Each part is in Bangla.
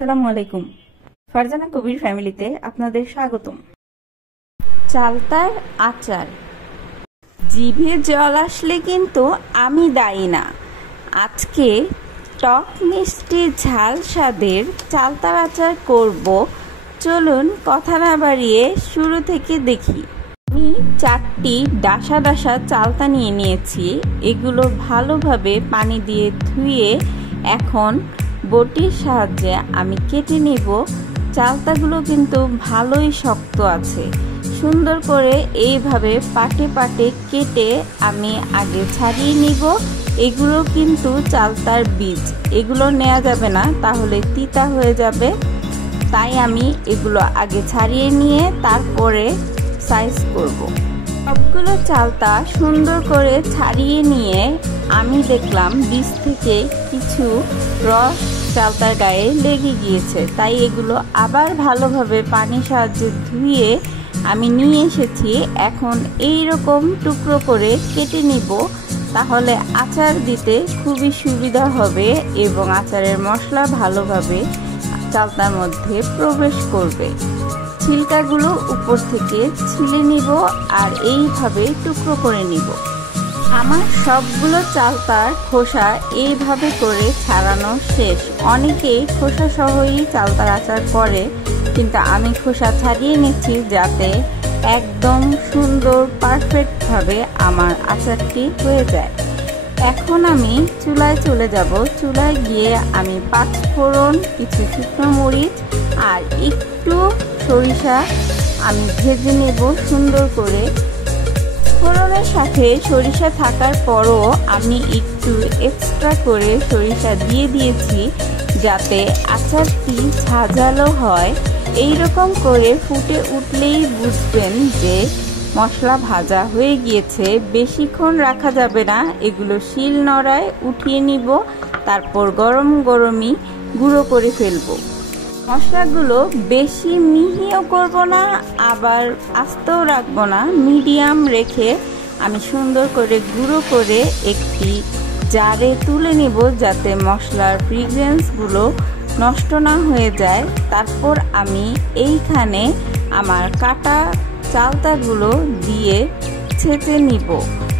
আসসালামু আলাইকুম। ফারজানা কবির ফ্যামিলিতে আপনাদের স্বাগতম। চালতার আচার। জিভে জল আসলে কিন্তু আমি দায়ী না। আজকে টক মিষ্টি ঝাল স্বাদের চালতার আচার করব। চলুন কথা না বাড়িয়ে শুরু থেকে দেখি। আমি 4টি ডাসা ডাসা চালতা নিয়ে নিয়েছি। এগুলো ভালোভাবে পানি দিয়ে ধুয়ে এখন বটির সাহায্যে আমি কেটে নিব। চালতাগুলো কিন্তু ভালোই শক্ত আছে। সুন্দর করে এইভাবে পাটে পাটে কেটে আমি আগে ছাড়িয়ে নিব। এগুলো কিন্তু চালতার বীজ, এগুলো নেওয়া যাবে না, তাহলে তিতা হয়ে যাবে। তাই আমি এগুলো আগে ছাড়িয়ে নিয়ে তারপরে সাইজ করব। সবগুলো চালতা সুন্দর করে ছাড়িয়ে নিয়ে আমি দেখলাম বীজ থেকে কিছু রস চালতার গায়ে লেগে গিয়েছে। তাই এগুলো আবার ভালোভাবে পানির সাহায্যে ধুয়ে আমি নিয়ে এসেছি। এখন এই রকম টুকরো করে কেটে নিব, তাহলে আচার দিতে খুবই সুবিধা হবে এবং আচারের মশলা ভালোভাবে চালতার মধ্যে প্রবেশ করবে। ছিলকাগুলো উপর থেকে ছিলে নিব আর এইভাবে টুকরো করে নিব। আমার সবগুলো চালতার খোসা এইভাবে করে ছাড়ানো শেষ। অনেকেই খোসা সহই চালতার আচার করে, কিন্তু আমি খোসা ছাড়িয়ে নিচ্ছি যাতে একদম সুন্দর পারফেক্টভাবে আমার আচারটি হয়ে যায়। এখন আমি চুলায় চলে যাব। চুলায় গিয়ে আমি 5 ফোড়ন, কিছু শুকনো মরিচ আর একটু সরিষা আমি ভেজে নেব সুন্দর করে। ফোড়নের সাথে সরিষা থাকার পরও আমি একটু এক্সট্রা করে সরিষা দিয়ে দিয়েছি যাতে আচারটি ঝাঁঝালো হয়। এই রকম করে ফুটে উঠলেই বুঝবেন যে মশলা ভাজা হয়ে গিয়েছে। বেশিক্ষণ রাখা যাবে না, এগুলো শিল নোড়ায় উঠিয়ে নিব, তারপর গরম গরমই গুঁড়ো করে ফেলবো। মশলাগুলো বেশি মিহিও করব না, আবার আস্তেও রাখবো না, মিডিয়াম রেখে আমি সুন্দর করে গুঁড়ো করে একটি জারে তুলে নিব যাতে মশলার ফ্রেগ্রেন্সগুলো নষ্ট না হয়ে যায়। তারপর আমি এইখানে আমার কাটা চালতাগুলো দিয়ে ছেঁচে নিব,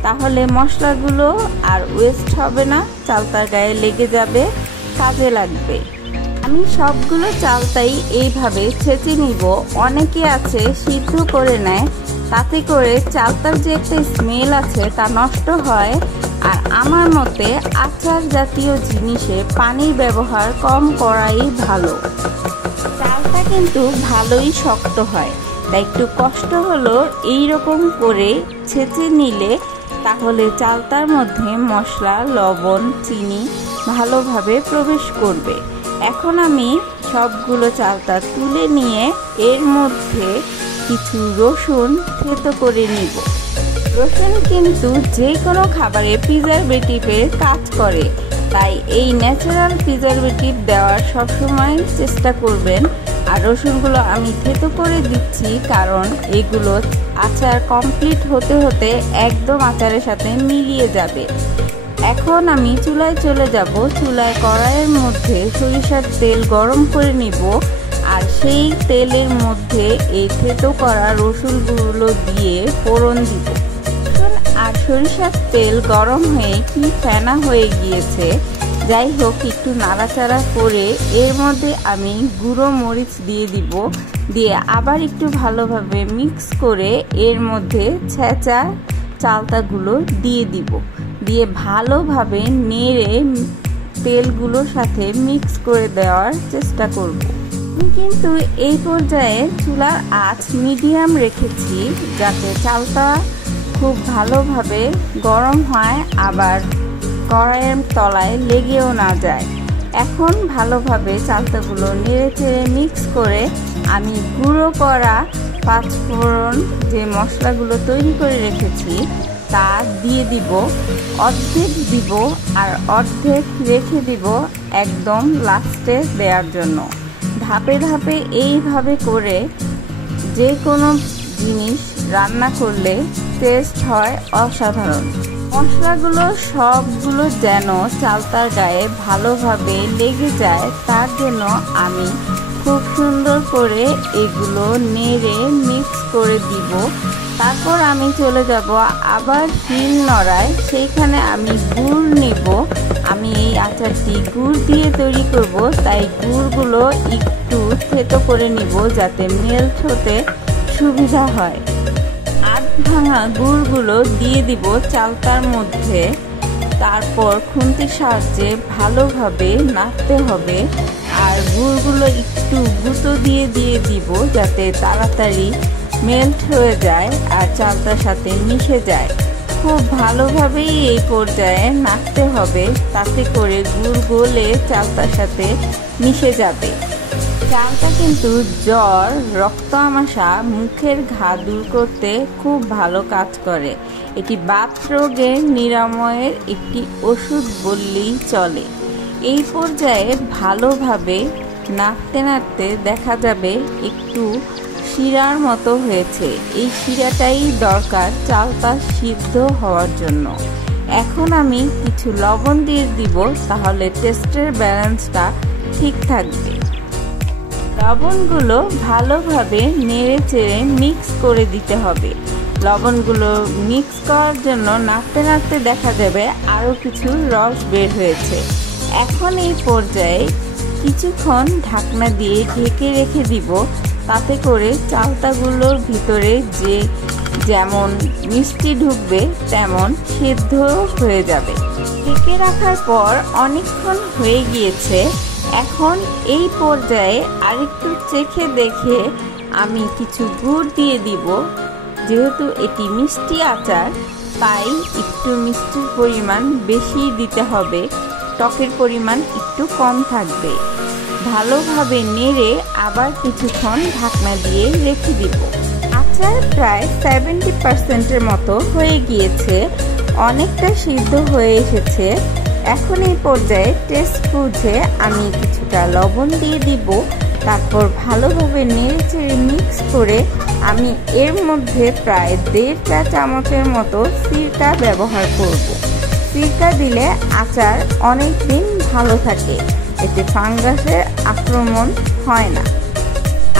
তাহলে মশলাগুলো আর ওয়েস্ট হবে না, চালতার গায়ে লেগে যাবে, কাজে লাগবে। আমি সবগুলো চালতাই এইভাবে ছেঁচে নিব। অনেকে আছে সিদ্ধ করে নেয়, তাতে করে চালতার যে একটা স্মেল আছে তা নষ্ট হয়। আর আমার মতে আচার জাতীয় জিনিসে পানির ব্যবহার কম করাই ভালো। চালটা কিন্তু ভালোই শক্ত হয়, তাই একটু কষ্ট হলো এইরকম করে ছেঁচে নিলে তাহলে চালতার মধ্যে মশলা, লবণ, চিনি ভালোভাবে প্রবেশ করবে। এখন আমি সবগুলো চালতা তুলে নিয়ে এর মধ্যে কিছু রসুন থেতো করে নিব। রসুন কিন্তু যে কোনো খাবারে প্রিজারভেটিভের কাজ করে, তাই এই ন্যাচারাল প্রিজারভেটিভ দেওয়ার সবসময় চেষ্টা করবেন। আর রসুনগুলো আমি থেতো করে দিচ্ছি কারণ এগুলো আচার কমপ্লিট হতে হতে একদম আচারের সাথে মিলিয়ে যাবে। এখন আমি চুলায় চলে যাব। চুলায় কড়াইয়ের মধ্যে সরিষার তেল গরম করে নিব আর সেই তেলের মধ্যে এই থেতো করা রসুনগুলো দিয়ে ফোড়ন দিব। রসুন আর সরিষার তেল গরম হয়ে কি ফেনা হয়ে গিয়েছে। যাই হোক, একটু নাড়াচাড়া করে এর মধ্যে আমি গুঁড়ো মরিচ দিয়ে দিব। দিয়ে আবার একটু ভালোভাবে মিক্স করে এর মধ্যে ছেঁচা চালতাগুলো দিয়ে দিব। দিয়ে ভালোভাবে নেড়ে তেলগুলোর সাথে মিক্স করে দেওয়ার চেষ্টা করব। আমি কিন্তু এই পর্যায়ে চুলার আঁচ মিডিয়াম রেখেছি যাতে চালতা খুব ভালোভাবে গরম হয়, আবার কড়াইয়ের তলায় লেগেও না যায়। এখন ভালোভাবে চালতাগুলো নেড়ে চেড়ে মিক্স করে আমি গুঁড়ো করা 5 ফোড়ন যে মশলাগুলো তৈরি করে রেখেছি তা দিয়ে দিব। অর্ধেক দিব আর অর্ধেক রেখে দিব একদম লাস্টে দেওয়ার জন্য। ধাপে ধাপে এইভাবে করে যে কোনো জিনিস রান্না করলে টেস্ট হয় অসাধারণ। মশলাগুলো সবগুলো যেন চালতার গায়ে ভালোভাবে লেগে যায়, তার জন্য আমি খুব সুন্দর করে এগুলো নেড়ে মিক্স করে দিব। তারপর আমি চলে যাব আবার শিল নোড়ায়, সেইখানে আমি গুড় নেব। আমি এই আচারটি গুড় দিয়ে তৈরি করব, তাই গুড়গুলো একটু থেতো করে নিব যাতে মেল্ট হতে সুবিধা হয়। আধ ভাঙা গুড়গুলো দিয়ে দিব চালতার মধ্যে। তারপর খুন্তির সাহায্যে ভালোভাবে নাড়তে হবে, আর গুড়গুলো একটু গুঁতো দিয়ে দিব যাতে তাড়াতাড়ি মেল্ট হয়ে যায় আর চালতার সাথে মিশে যায়। খুব ভালোভাবেই এই পর্যায়ে নাড়তে হবে, তাতে করে গুড় গলে চালতার সাথে মিশে যাবে। চালতা কিন্তু জ্বর, রক্ত আমাশা, মুখের ঘা দূর করতে খুব ভালো কাজ করে। এটি বাত রোগের নিরাময়ের একটি ওষুধ বললেই চলে। এই পর্যায়ে ভালোভাবে নাড়তে নাড়তে দেখা যাবে একটু শিরার মতো হয়েছে। এই শিরাটাই দরকার চালতা সিদ্ধ হওয়ার জন্য। এখন আমি কিছু লবণ দিয়ে দিব, তাহলে টেস্টের ব্যালেন্সটা ঠিক থাকবে। লবণগুলো ভালোভাবে নেড়ে চেড়ে মিক্স করে দিতে হবে। লবণগুলো মিক্স করার জন্য নাড়তে নাড়তে দেখা যাবে আরও কিছু রস বের হয়েছে। এখন এই পর্যায়ে কিছুক্ষণ ঢাকনা দিয়ে ঢেকে রেখে দিব, তাতে করে চালতাগুলোর ভিতরে যেমন মিষ্টি ঢুকবে তেমন সিদ্ধ হয়ে যাবে। ঢেকে রাখার পর অনেকক্ষণ হয়ে গিয়েছে। এখন এই পর্যায়ে আরেকটু চেখে দেখে আমি কিছু গুড় দিয়ে দিব। যেহেতু এটি মিষ্টি আচার, তাই একটু মিষ্টির পরিমাণ বেশি দিতে হবে, টকের পরিমাণ একটু কম থাকবে। ভালোভাবে নেড়ে আবার কিছুক্ষণ ঢাকনা দিয়ে রেখে দিব। আচার প্রায় 70% মতো হয়ে গিয়েছে, অনেকটা সিদ্ধ হয়ে এসেছে। এখন এই পর্যায়ে টেস্ট বুঝে আমি কিছুটা লবণ দিয়ে দিব। তারপর ভালোভাবে নেড়ে চেড়ে মিক্স করে আমি এর মধ্যে প্রায় 1.5 চা চামচের মতো সিরকা ব্যবহার করব। সিরকা দিলে আচার অনেক দিন ভালো থাকে, এতে ফাঙ্গাসের আক্রমণ হয় না।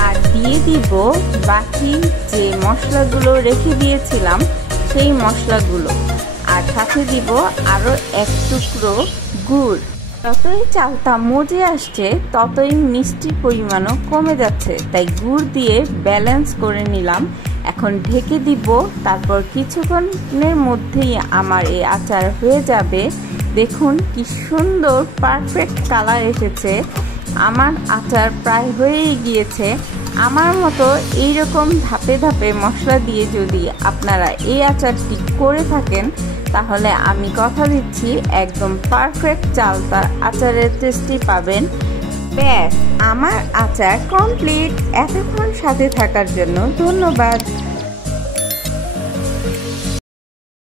আর দিয়ে দিব বাকি যে মশলাগুলো রেখে দিয়েছিলাম সেই মশলাগুলো, আর সাথে দিব আরও 1 টুকরো গুড়। যতই চালতা মজে আসছে ততই মিষ্টির পরিমাণও কমে যাচ্ছে, তাই গুড় দিয়ে ব্যালেন্স করে নিলাম। এখন ঢেকে দিব, তারপর কিছুক্ষণের মধ্যেই আমার এই আচার হয়ে যাবে। দেখুন কি সুন্দর পারফেক্ট কালার এসেছে। আমার আচার প্রায় হয়েই গিয়েছে। আমার মতো এইরকম ধাপে ধাপে মশলা দিয়ে যদি আপনারা এই আচারটি করে থাকেন, তাহলে আমি কথা দিচ্ছি একদম পারফেক্ট চালতার আচারের টেস্টি পাবেন। ব্যাস, আমার আচার কমপ্লিট। এতক্ষণ সাথে থাকার জন্য ধন্যবাদ।